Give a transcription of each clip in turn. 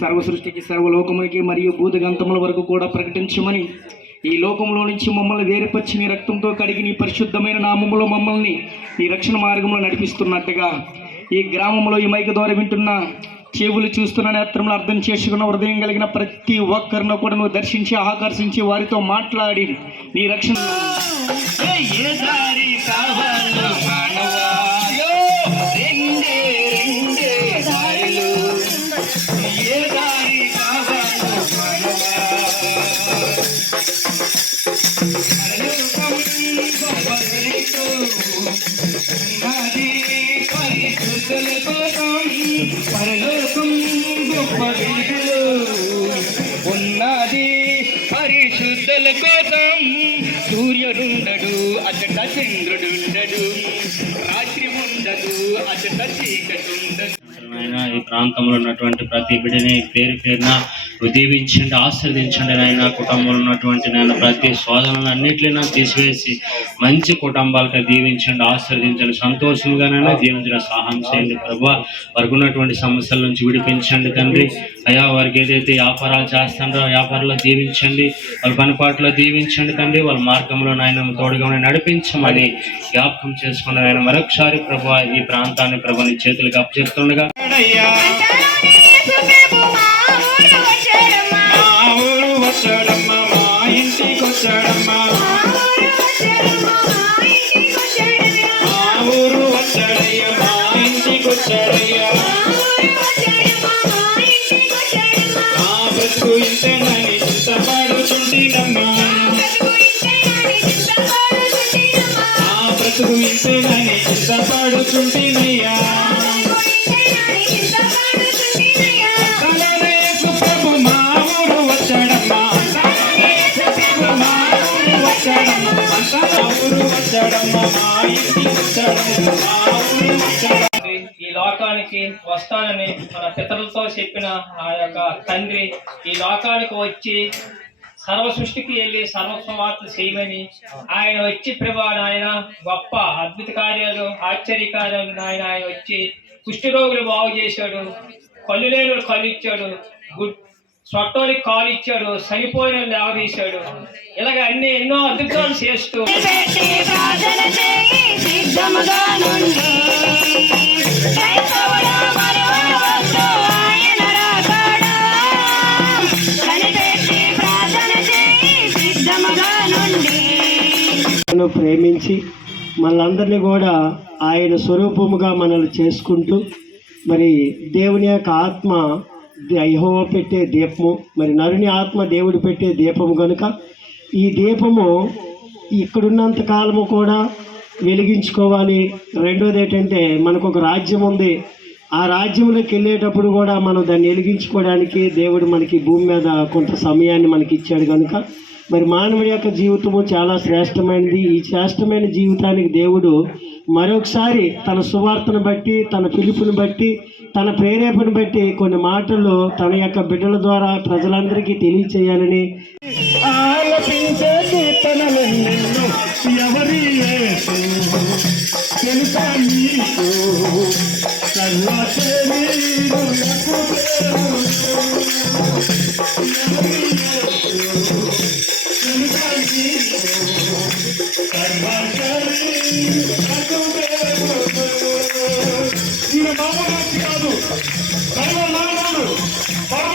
సర్వ సృష్టికి సర్వలోకములకి మరియు భూతగంతముల వరకు కూడా ప్రకటించమని ఈ లోకంలో నుంచి మమ్మల్ని వేరుపరిచి నీ రక్తంతో కడిగి నీ పరిశుద్ధమైన నామములో మమ్మల్ని నీ రక్షణ మార్గంలో నడిపిస్తున్నట్టుగా ఈ గ్రామంలో ఈ మైక ద్వారా వింటున్న చెవులు చూస్తున్న నేత్రములు అర్థం చేసుకున్న హృదయం కలిగిన ప్రతి ఒక్కరిని కూడా నువ్వు దర్శించి ఆకర్షించి వారితో మాట్లాడి నీ రక్షణ ఏ దారి కావాలో పరలోకం గొప్ప వెలుగులో ఉన్నది పరిశుద్ధుల కోసం. సూర్యుడుండడు అచట చంద్రుడుండడు. రాత్రి ఉండదు అచట చీకటి ఉండదు. ఈ ప్రాంతంలో ఉన్నటువంటి ప్రతి బిడ్డని పేరు పేరున దీవించండి ఆశీర్వదించండి నాయన. కుటుంబంలో ఉన్నటువంటి నాయన ప్రతి శోధనలు అన్నింటినీ తీసివేసి మంచి కుటుంబాలకు దీవించండి ఆశీర్వదించండి. సంతోషంగానైనా జీవించిన సహాయం చేయండి ప్రభా. వారికి ఉన్నటువంటి సమస్యల నుంచి విడిపించండి తండ్రి. అయ్యా వారికి ఏదైతే వ్యాపారాలు చేస్తారో వ్యాపారంలో దీవించండి. వాళ్ళ పనిపాట్లో దీవించండి తండ్రి. వాళ్ళ మార్గంలో నాయన తోడుగా నడిపించమని జ్ఞాపకం చేసుకున్న ఆయన మరొకసారి ప్రభు ఈ ప్రాంతాన్ని ప్రభు నీ చేతులకు అప్పచెప్తుండగా. వచ్చాడమ్మా. ఈ లోకానికి వస్తానని మన పితరులతో చెప్పిన ఆ యొక్క తండ్రి ఈ లోకానికి వచ్చి సర్వ సృష్టికి వెళ్ళి సర్వస్వార్త చేయమని ఆయన వచ్చి ప్రభా నాయన గొప్ప అద్భుత కార్యాలు ఆశ్చర్య కార్యాలు నాయన ఆయన వచ్చి కుష్టి రోగులు బాగు చేశాడు కళ్ళు లేని కళ్ళు ఇచ్చాడు గుడ్ సొట్టోడికి కాలు ఇచ్చాడు చనిపోయిన లేవదీశాడు ఇలాగ అన్ని ఎన్నో అద్భుతాలు చేస్తూ సిద్ధముగా నుండి ప్రేమించి మనలందరినీ కూడా ఆయన స్వరూపముగా మనల్ని చేసుకుంటూ మరి దేవుని యొక్క ఆత్మ యహోవ పెట్టే దీపము మరి నరుని ఆత్మ దేవుడు పెట్టే దీపము కనుక ఈ దీపము ఇక్కడున్నంత కాలము కూడా వెలిగించుకోవాలి. రెండోది ఏంటంటే మనకు ఒక రాజ్యం ఉంది. ఆ రాజ్యంలోకి వెళ్ళేటప్పుడు కూడా మనం దాన్ని వెలిగించుకోవడానికి దేవుడు మనకి భూమి మీద కొంత సమయాన్ని మనకి ఇచ్చాడు కనుక మరి మానవుడి యొక్క జీవితము చాలా శ్రేష్టమైనది. ఈ శ్రేష్టమైన జీవితానికి దేవుడు మరొకసారి తన సువార్తను బట్టి తన పిలుపుని బట్టి తన ప్రేరేపను బట్టి కొన్ని మాటలు తన యొక్క బిడ్డల ద్వారా ప్రజలందరికీ తెలియచేయాలని తెలుసా కాదు సర్వ నామాలు సర్వ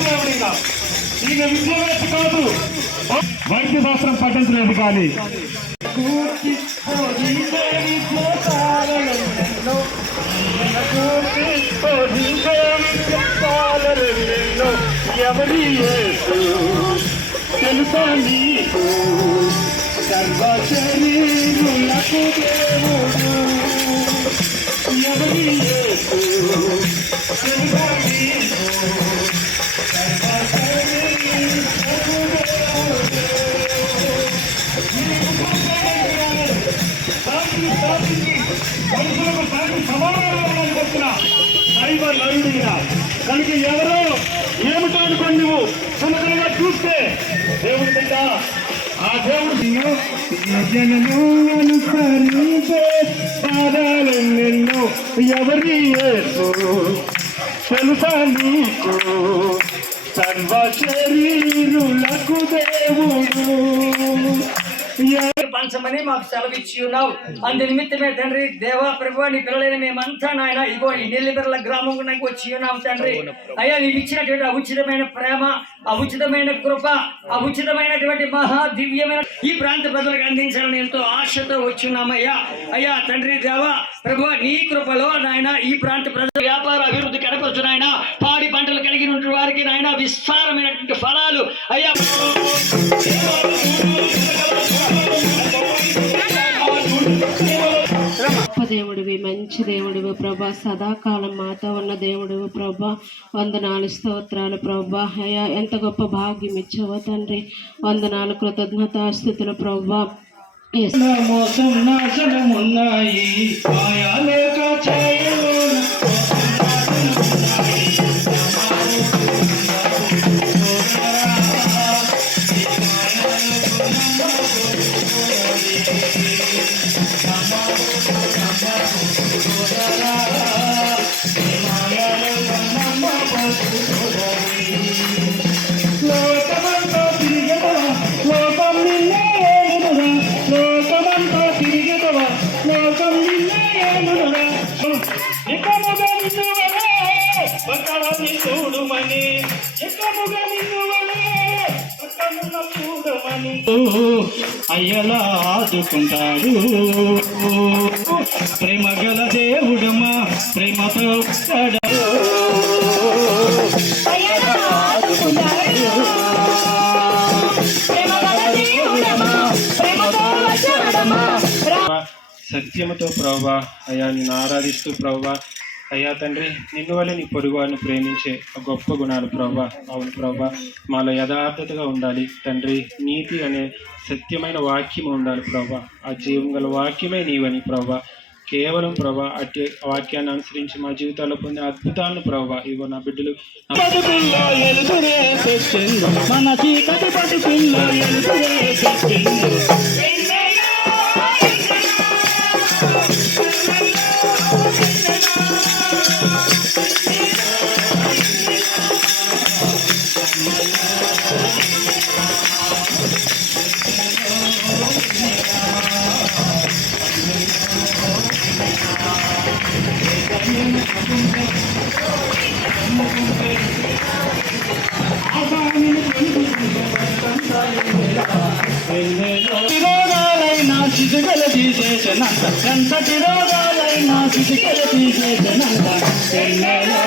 దేవుడిగా ఈయన కాదు. వైద్య శాస్త్రం పఠించలేదు కానీ. ఎవరి తెలుసా నీకు? సర్వ శరీరులకు దేవుడు. కనుక ఎవరో ఏమిటో అనుకోండి నువ్వు సుమతులుగా చూస్తే దేవుడి బిడ్డ ఆ దేవుడు జనము అనుసరించే పాదాలు ఎవరి తెలుసా నీకు? సర్వ శరీరులకు దేవుడు. పంచమని మాకు సెలవిచ్చి ఉన్నావు అందు నిమిత్తమే తండ్రి దేవా ప్రభు నీ పిల్లలైన మేమంతా నాయన ఇగో ఈ నెల్లిబెర్ల గ్రామం వచ్చి ఉన్నాము తండ్రి. అయ్యా నీవు ఇచ్చినటువంటి ఉచితమైన ప్రేమ ఉచితమైన కృప ఉచితమైనటువంటి మహా దివ్యమైన ఈ ప్రాంత ప్రజలకు అందించాలని ఎంతో ఆశతో వచ్చున్నామయ్యా అయ్యా తండ్రి దేవా ప్రభు నీ కృపలో నాయన ఈ ప్రాంత ప్రజల వ్యాపార అభివృద్ధి కనపరచు నాయన. పాడి పంటలు కలిగిన వారికి నాయన విస్తారమైనటువంటి ఫలాలు. అయ్యా మంచి దేవుడివి ప్రభా. సదాకాలం మాతో ఉన్న దేవుడివి ప్రభా. వందనాలు స్తోత్రాలు ప్రభా. అయ్యా ఎంత గొప్ప భాగ్యం ఇచ్చావో తండ్రి. వందనాలు కృతజ్ఞతాస్థితులు ప్రభా. మోసం నాశనమున్నాయి. మాయాలేక అయ్యలా ఆదుకుంటాడు ప్రేమ గల దేవుడమా ప్రేమతో సత్యముతో ప్రభా అయ్యా నేను ఆరాధిస్తూ ప్రభా అయ్యా తండ్రి నిన్ను వల్ల నీ పొరుగువారిని ప్రేమించే ఆ గొప్ప గుణాలు ప్రభా అవును ప్రభా మాలో యథార్థతగా ఉండాలి. తండ్రి నీతి అనే సత్యమైన వాక్యం ఉండాలి ప్రభా ఆ జీవం గల వాక్యమే నీవని ప్రభా కేవలం ప్రభా అట్టి వాక్యాన్ని అనుసరించి మా జీవితాల్లో పొందిన అద్భుతాలను ప్రభా ఇవో నా బిడ్డలు మన రోగాలైనా శిశుగల తీసేసనంత ఎంతటి రోగాలైనా శిశుగల తీసేసనంత. ఎన్నెలో